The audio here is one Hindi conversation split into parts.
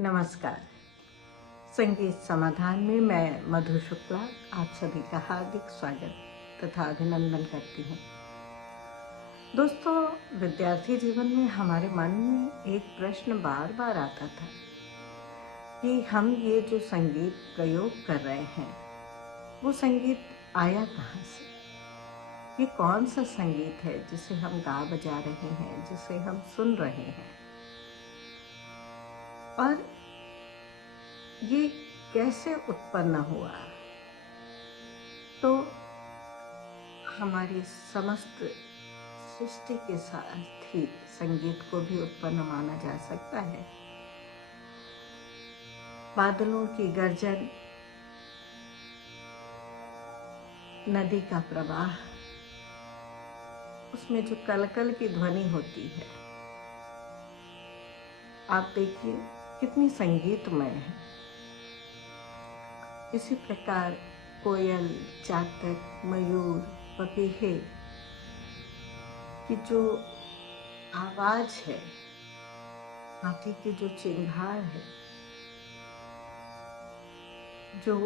नमस्कार। संगीत समाधान में मैं मधु शुक्ला आप सभी का हार्दिक स्वागत तथा अभिनंदन करती हूँ। दोस्तों, विद्यार्थी जीवन में हमारे मन में एक प्रश्न बार बार आता था कि हम ये जो संगीत प्रयोग कर रहे हैं वो संगीत आया कहाँ से? ये कौन सा संगीत है जिसे हम गा बजा रहे हैं, जिसे हम सुन रहे हैं, और ये कैसे उत्पन्न हुआ? तो हमारी समस्त सृष्टि के साथ ही संगीत को भी उत्पन्न माना जा सकता है। बादलों की गर्जन, नदी का प्रवाह, उसमें जो कलकल की ध्वनि होती है, आप देखिए कितनी संगीतमय है। इसी प्रकार कोयल, चातक, मयूर, पपीहे की जो आवाज है, हाथी की जो चिंगार है, जो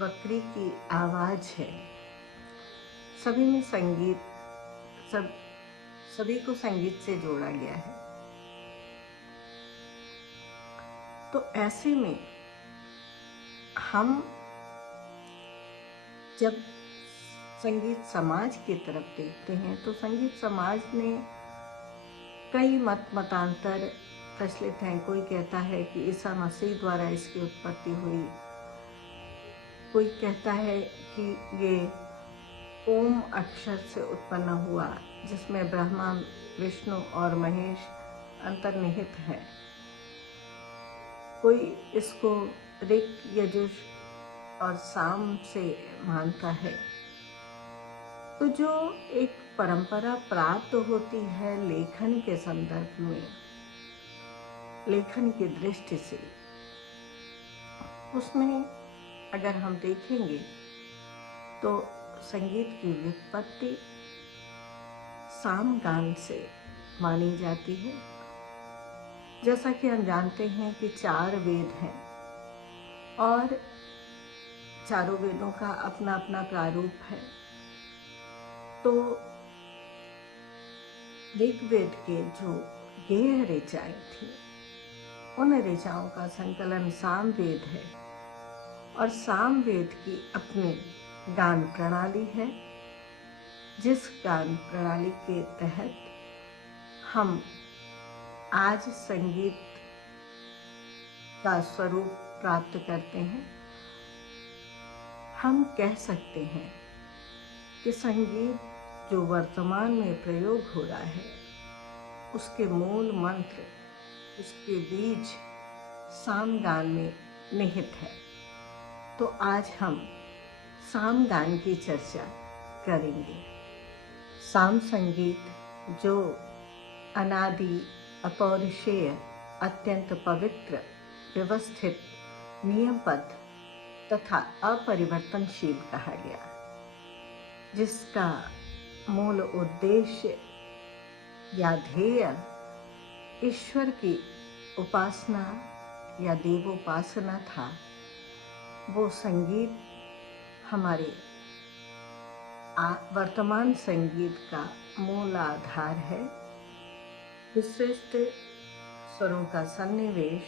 बकरी की आवाज है, सभी में संगीत, सभी को संगीत से जोड़ा गया है। तो ऐसे में हम जब संगीत समाज की तरफ देखते हैं तो संगीत समाज में कई मतांतर प्रचलित हैं। कोई कहता है कि ईसा मसीह द्वारा इसकी उत्पत्ति हुई, कोई कहता है कि ये ओम अक्षर से उत्पन्न हुआ, जिसमें ब्रह्मा, विष्णु और महेश अंतर्निहित है। कोई इसको ऋक, यजुर और साम से मानता है। तो जो एक परंपरा प्राप्त होती है लेखन के संदर्भ में, लेखन की दृष्टि से, उसमें अगर हम देखेंगे तो संगीत की व्युत्पत्ति सामगान से मानी जाती है। जैसा कि हम जानते हैं कि 4 वेद हैं और चारों वेदों का अपना अपना प्रारूप है। तो ऋग्वेद के जो गेय ऋचाएं थी, उन ऋचाओं का संकलन सामवेद है और सामवेद की अपनी गान प्रणाली है, जिस गान प्रणाली के तहत हम आज संगीत का स्वरूप प्राप्त करते हैं। हम कह सकते हैं कि संगीत जो वर्तमान में प्रयोग हो रहा है, उसके मूल मंत्र, उसके बीज सामगान में निहित है। तो आज हम सामगान की चर्चा करेंगे। साम संगीत जो अनादि, अपौरुषेय, अत्यंत पवित्र, व्यवस्थित, नियमबद्ध तथा अपरिवर्तनशील कहा गया, जिसका मूल उद्देश्य या ध्येय ईश्वर की उपासना या देवोपासना था, वो संगीत हमारे वर्तमान संगीत का मूल आधार है। विशिष्ट स्वरों का सन्निवेश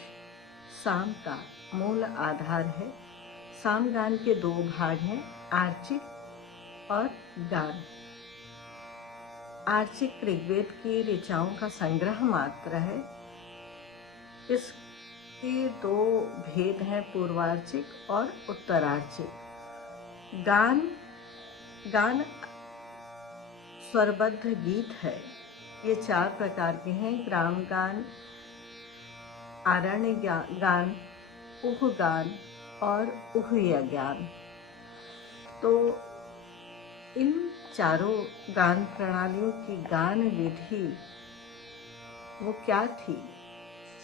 साम का मूल आधार है। सामगान के 2 भाग हैं, आर्चिक और गान। आर्चिक ऋग्वेद की ऋचाओं का संग्रह मात्र है। इसके 2 भेद हैं, पूर्वार्चिक और उत्तरार्चिक। गान स्वरबद्ध गीत है। ये 4 प्रकार के हैं, ग्राम गान, आरण्य गान, उह गान और उह्य गान। तो इन चारों गान प्रणालियों की गान विधि वो क्या थी,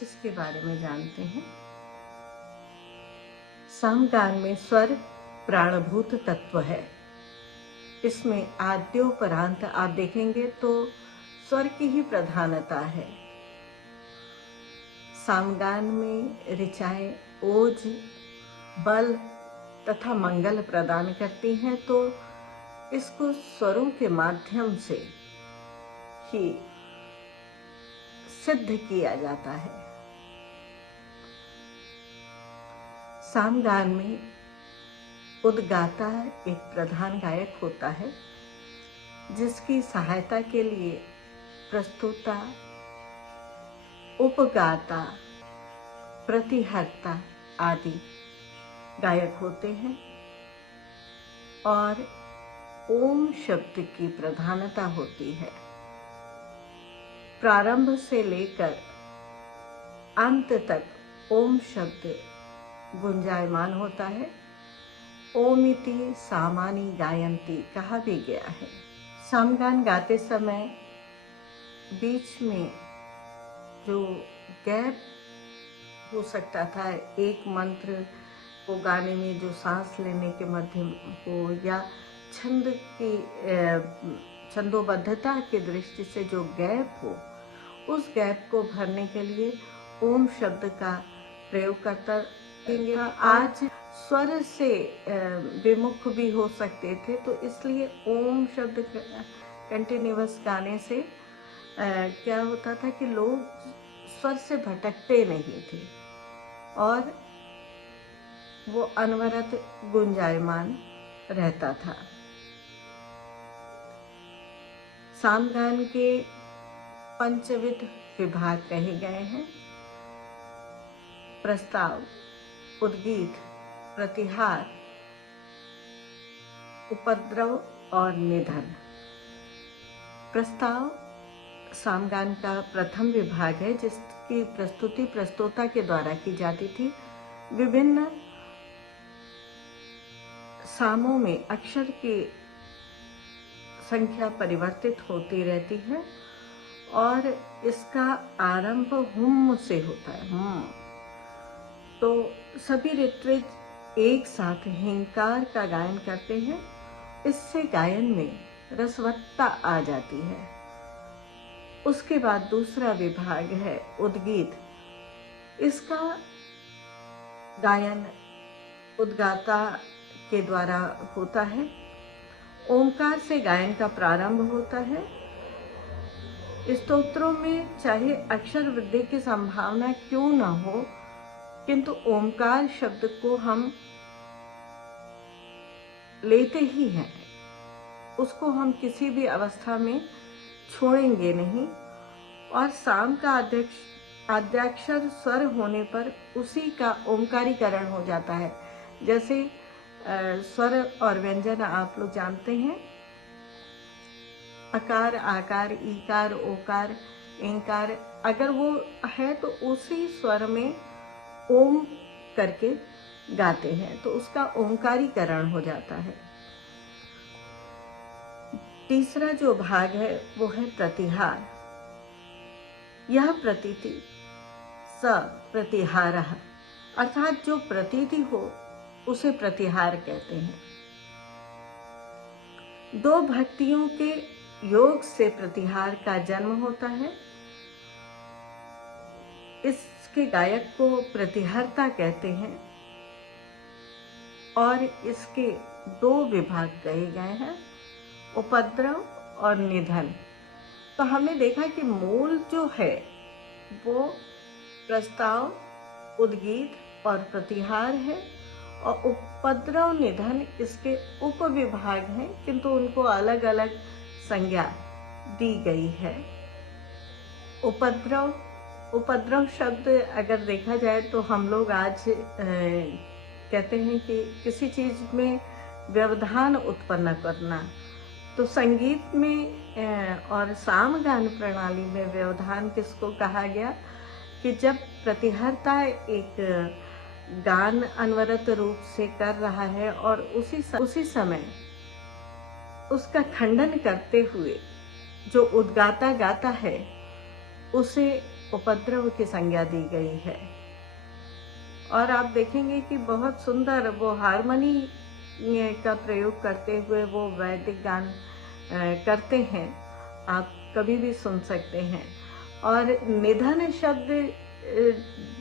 इसके बारे में जानते हैं। सामगान में स्वर प्राणभूत तत्व है। इसमें आद्योपरांत आप देखेंगे तो स्वर की ही प्रधानता है। सामगान में ऋचाएं ओज, बल तथा मंगल प्रदान करती हैं, तो इसको स्वरों के माध्यम से ही सिद्ध किया जाता है। सामगान में उद्गाता एक प्रधान गायक होता है, जिसकी सहायता के लिए प्रस्तुता, उपगाता, प्रतिहर्ता आदि गायक होते हैं और ओम शब्द की प्रधानता होती है। प्रारंभ से लेकर अंत तक ओम शब्द गुंजायमान होता है। ओमिति सामानी गायंती कहा भी गया है। सामगान गाते समय बीच में जो गैप हो सकता था, एक मंत्र को गाने में जो सांस लेने के मध्यम हो या छंद की छंदोबद्धता की दृष्टि से जो गैप हो, उस गैप को भरने के लिए ओम शब्द का प्रयोग करता है। आज स्वर से विमुख भी हो सकते थे, तो इसलिए ओम शब्द कंटिन्यूअस गाने से क्या होता था कि लोग स्वर से भटकते नहीं थे और वो अनवरत गुंजायमान रहता था। सामगान के पंचविध विभाग कहे गए हैं: प्रस्ताव, उद्गीत, प्रतिहार, उपद्रव और निधन। प्रस्ताव सामगान का प्रथम विभाग है, जिसकी प्रस्तुति प्रस्तोता के द्वारा की जाती थी। विभिन्न सामों में अक्षर की संख्या परिवर्तित होती रहती है और इसका आरंभ हुम से होता है। तो सभी ऋत्विज एक साथ हिंकार का गायन करते हैं। इससे गायन में रसवत्ता आ जाती है। उसके बाद दूसरा विभाग है उद्गीत। इसका गायन उद्गाता के द्वारा होता है। ओंकार से गायन का प्रारंभ होता है। स्तोत्रों में चाहे अक्षर वृद्धि की संभावना क्यों न हो, किंतु ओंकार शब्द को हम लेते ही हैं। उसको हम किसी भी अवस्था में छोड़ेंगे नहीं और साम का आद्याक्षर स्वर होने पर उसी का ओंकारीकरण हो जाता है। जैसे स्वर और व्यंजन आप लोग जानते हैं, अकार, आकार, ईकार, ओकार, इंकार, अगर वो है तो उसी स्वर में ओम करके गाते हैं तो उसका ओंकारीकरण हो जाता है। तीसरा जो भाग है वो है प्रतिहार। यह प्रतीति स प्रतिहारः, अर्थात जो प्रतीति हो उसे प्रतिहार कहते हैं। दो भक्तियों के योग से प्रतिहार का जन्म होता है। इसके गायक को प्रतिहर्ता कहते हैं और इसके दो विभाग कहे गए हैं, उपद्रव और निधन। तो हमने देखा कि मूल जो है वो प्रस्ताव, उद्गीत और प्रतिहार है और उपद्रव, निधन इसके उपविभाग हैं, किंतु उनको अलग अलग संज्ञा दी गई है। उपद्रव शब्द अगर देखा जाए तो हम लोग आज कहते हैं कि किसी चीज में व्यवधान उत्पन्न करना। तो संगीत में और सामगान प्रणाली में व्यवधान किसको कहा गया कि जब प्रतिहर्ता एक गान अनवरत रूप से कर रहा है और उसी समय उसका खंडन करते हुए जो उद्गाता गाता है उसे उपद्रव की संज्ञा दी गई है। और आप देखेंगे कि बहुत सुंदर वो हारमोनी का प्रयोग करते हुए वो वैदिक गान करते हैं, आप कभी भी सुन सकते हैं। और निधन शब्द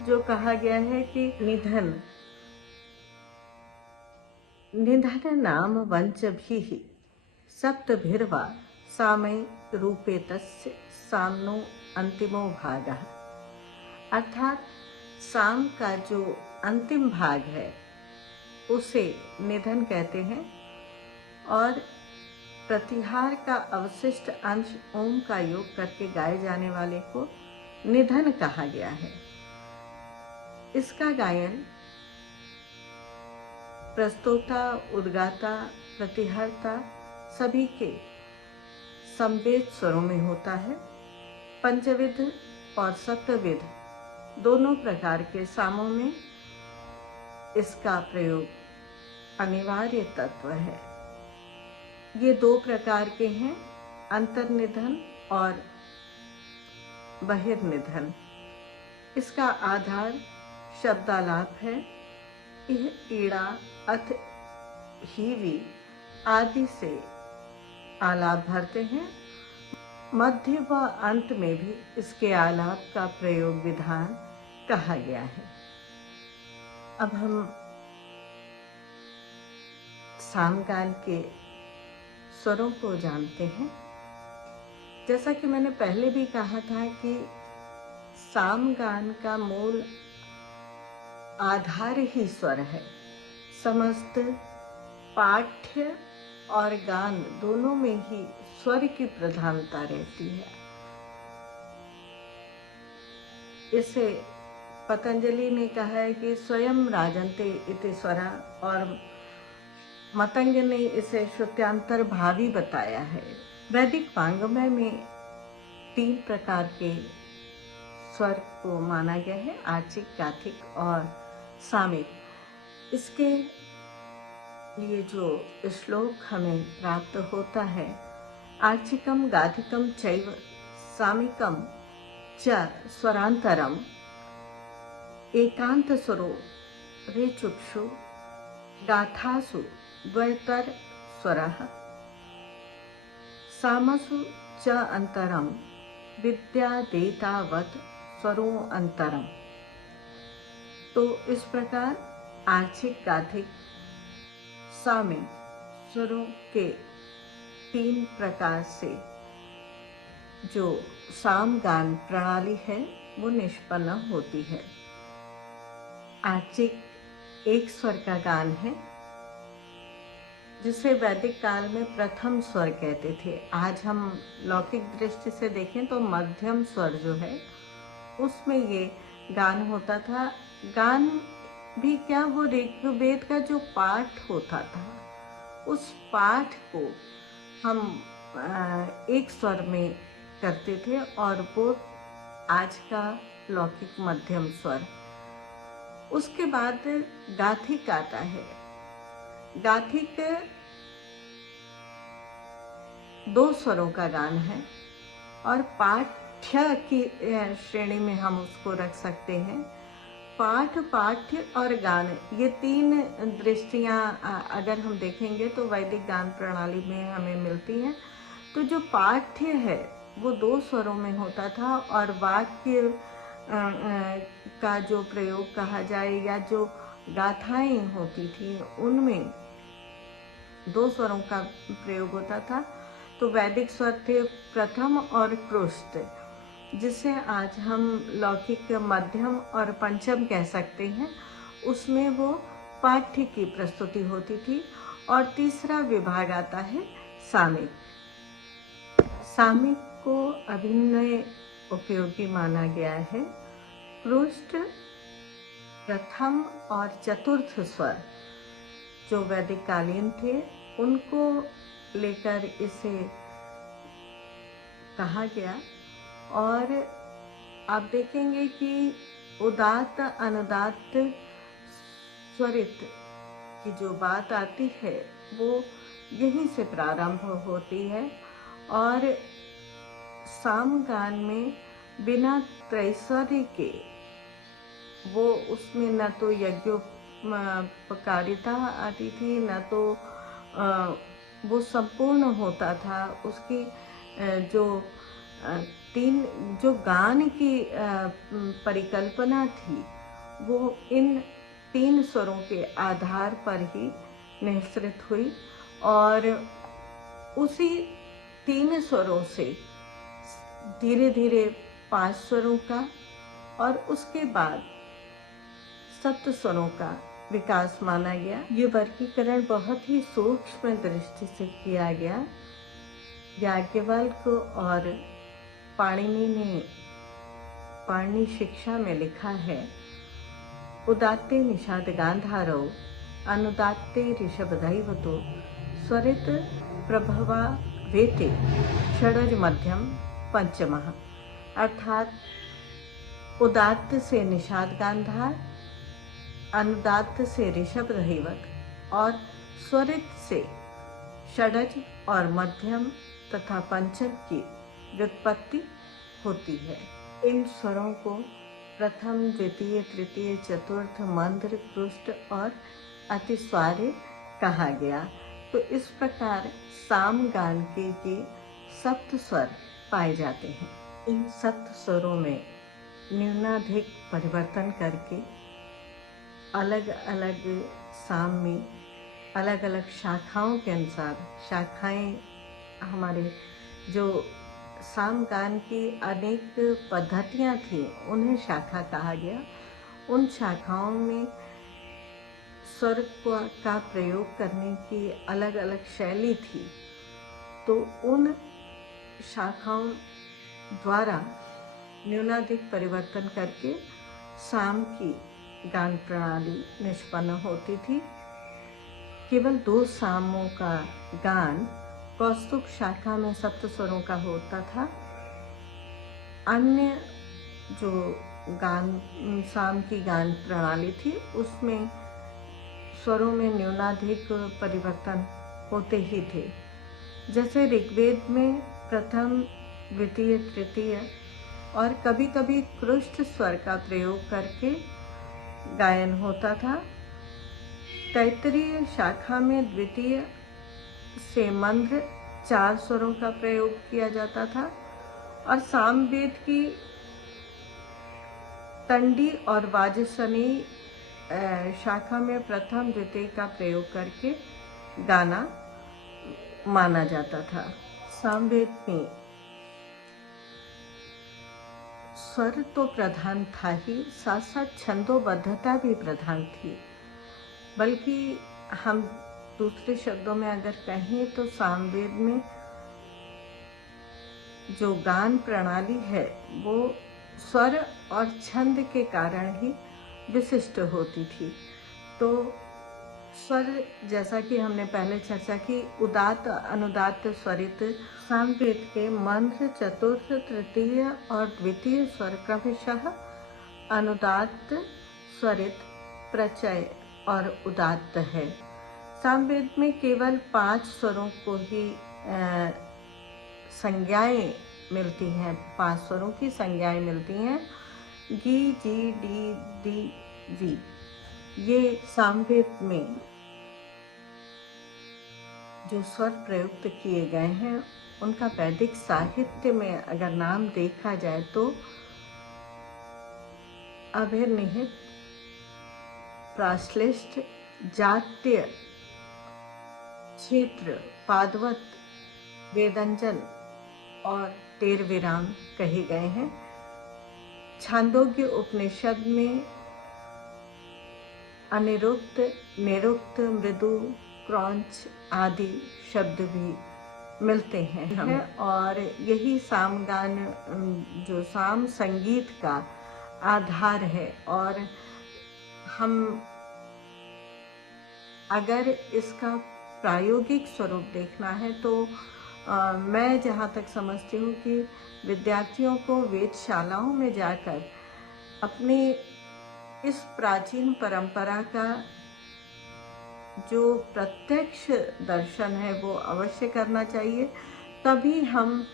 जो कहा गया है कि निधन निधन नाम वंचभिः सप्तभिर्वा सामय रूपे तस्य सामनो अंतिमो भागः। अर्थात साम का जो अंतिम भाग है उसे निधन कहते हैं और प्रतिहार का अवशिष्ट अंश ओम का योग करके गाए जाने वाले को निधन कहा गया है। इसका गायन प्रस्तोता, उद्गाता, प्रतिहर्ता सभी के समवेत स्वरों में होता है। पंचविध और सप्तविध दोनों प्रकार के सामों में इसका प्रयोग अनिवार्य तत्व है। ये दो प्रकार के हैं, अंतर्निधन और बहिर्निधन। इसका आधार शब्दालाप है। यह ईड़ा अथ हीवी आदि से आलाप भरते हैं। मध्य व अंत में भी इसके आलाप का प्रयोग विधान कहा गया है। अब हम सामगान के स्वरों को जानते हैं। जैसा कि मैंने पहले भी कहा था कि सामगान का मूल आधार ही स्वर है। समस्त पाठ्य और गान दोनों में ही स्वर की प्रधानता रहती है। इसे पतंजलि ने कहा है कि स्वयं राजन्ते इति स्वरा, और मतंग ने इसे श्रुत्यांतर भावी बताया है। वैदिक वाङ्मय में 3 प्रकार के स्वर को माना गया है, आर्चिक, गाथिक और सामिक। इसके लिए जो श्लोक हमें प्राप्त होता है, आर्चिकम गाथिकम चैव सामिकम च स्वरांतरम एकांत स्वरो रेचुक्षु गाथासु द्वैतर स्वरः सामसु च अंतरम विद्यादेतावत् स्वरो अंतरम। तो इस प्रकार आर्चिक, गाथिक, सामिक स्वरों के 3 प्रकार से जो सामगान प्रणाली है वो निष्पन्न होती है। आर्चिक एक स्वर का गान है जिसे वैदिक काल में प्रथम स्वर कहते थे। आज हम लौकिक दृष्टि से देखें तो मध्यम स्वर जो है उसमें ये गान होता था। गान भी क्या, वो ऋग्वेद का जो पाठ होता था उस पाठ को हम एक स्वर में करते थे और वो आज का लौकिक मध्यम स्वर। उसके बाद गाथिक आता है। गाथिक 2 स्वरों का गान है और पाठ्य की श्रेणी में हम उसको रख सकते हैं। पाठ, पाठ्य और गान, ये 3 दृष्टियां अगर हम देखेंगे तो वैदिक गान प्रणाली में हमें मिलती हैं। तो जो पाठ्य है वो 2 स्वरों में होता था और वाक्य का जो प्रयोग कहा जाए या जो गाथाएं होती थी उनमें 2 स्वरों का प्रयोग होता था। तो वैदिक स्वर थे प्रथम और क्रुष्ट, जिसे आज हम लौकिक मध्यम और पंचम कह सकते हैं। उसमें वो पाठ्य की प्रस्तुति होती थी। और तीसरा विभाग आता है सामिक। सामिक को अभिनय उपयोगी माना गया है। पृष्ठ, प्रथम और चतुर्थ स्वर जो वैदिक कालीन थे उनको लेकर इसे कहा गया। और आप देखेंगे कि उदात्त अनुदात्त स्वरित की जो बात आती है वो यहीं से प्रारंभ होती है। और सामगान में बिना त्रैस्वर्य के वो उसमें न तो यज्ञोपकारिता आती थी, न तो वो संपूर्ण होता था। उसकी जो तीन जो गान की परिकल्पना थी वो इन तीन स्वरों के आधार पर ही निःसृत हुई और उसी तीन स्वरों से धीरे धीरे 5 स्वरों का और उसके बाद 7 स्वरों का विकास माना गया। ये वर्गीकरण बहुत ही सूक्ष्म दृष्टि से किया गया। याज्ञवल्क्य और पाणिनि ने पाणिनि शिक्षा में लिखा है, उदात्ते निषाद गांधारौ अनुदात्ते ऋषभदैवतो स्वरित प्रभवा वेते षडज मध्यम पंचमः। अर्थात उदात्त से निषाद गांधार, अनुदात्त से ऋषभ दैवत और स्वरित से षडज और मध्यम तथा पंचम की व्युत्पत्ति होती है। इन स्वरों को प्रथम, द्वितीय, तृतीय, चतुर्थ, मंद्र, कृष्ट और अतिस्वार्य कहा गया। तो इस प्रकार सामगान के ये सप्त स्वर पाए जाते हैं। इन सप्त स्वरों में न्यूनाधिक परिवर्तन करके अलग अलग साम में अलग अलग शाखाओं के अनुसार, शाखाएं हमारे जो सामगान की अनेक पद्धतियां थी उन्हें शाखा कहा गया। उन शाखाओं में स्वर का प्रयोग करने की अलग अलग शैली थी। तो उन शाखाओं द्वारा न्यूनाधिक परिवर्तन करके साम की गान प्रणाली निष्पन्न होती थी। केवल 2 सामों का गान कौस्तुभ शाखा में सप्त स्वरों का होता था। अन्य जो गान साम की गान प्रणाली थी उसमें स्वरों में न्यूनाधिक परिवर्तन होते ही थे। जैसे ऋग्वेद में प्रथम, द्वितीय, तृतीय और कभी कभी कृष्ट स्वर का प्रयोग करके गायन होता था। तैत्तिरीय शाखा में द्वितीय से मंद्र 4 स्वरों का प्रयोग किया जाता था और सामवेद की तंडी और वाजसनी शाखा में प्रथम, द्वितीय का प्रयोग करके गाना माना जाता था। सामवेद में स्वर तो प्रधान था ही, साथ साथ छंदोबद्धता भी प्रधान थी। बल्कि हम दूसरे शब्दों में अगर कहें तो सामवेद में जो गान प्रणाली है वो स्वर और छंद के कारण ही विशिष्ट होती थी। तो स्वर, जैसा कि हमने पहले चर्चा की, उदात्त, अनुदात्त, स्वरित सामवेद के मंद्र, चतुर्थ, तृतीय और द्वितीय स्वर क्रमशः अनुदात्त, स्वरित, प्रचय और उदात्त है। सामवेद में केवल 5 स्वरों को ही संज्ञाएं मिलती हैं, 5 स्वरों की संज्ञाएं मिलती हैं, गी, जी, डी, दी, वी। ये सामवेद में जो स्वर प्रयुक्त किए गए हैं उनका वैदिक साहित्य में अगर नाम देखा जाए तो अभिर्निहित, प्राश्लिष्ट, जात्य, क्षेत्र, पादवत, वेदंजन और तेरविराम कहे गए हैं। छांदोग्य उपनिषद में अनिरुक्त, निरुक्त, मृदु, क्रौंच आदि शब्द भी मिलते हैं और यही सामगान जो साम संगीत का आधार है। और हम अगर इसका प्रायोगिक स्वरूप देखना है तो मैं जहाँ तक समझती हूँ कि विद्यार्थियों को वेदशालाओं में जाकर अपनी इस प्राचीन परंपरा का जो प्रत्यक्ष दर्शन है वो अवश्य करना चाहिए। तभी हम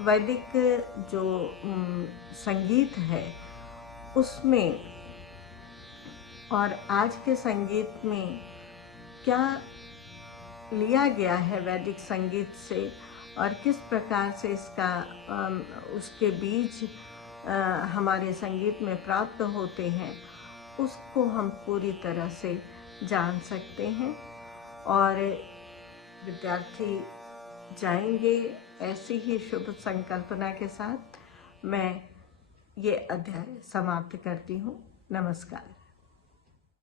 वैदिक जो संगीत है उसमें और आज के संगीत में क्या लिया गया है वैदिक संगीत से और किस प्रकार से इसका उसके बीज हमारे संगीत में प्राप्त होते हैं, उसको हम पूरी तरह से जान सकते हैं। और विद्यार्थी जाएंगे ऐसी ही शुभ संकल्पना के साथ मैं ये अध्याय समाप्त करती हूँ। नमस्कार।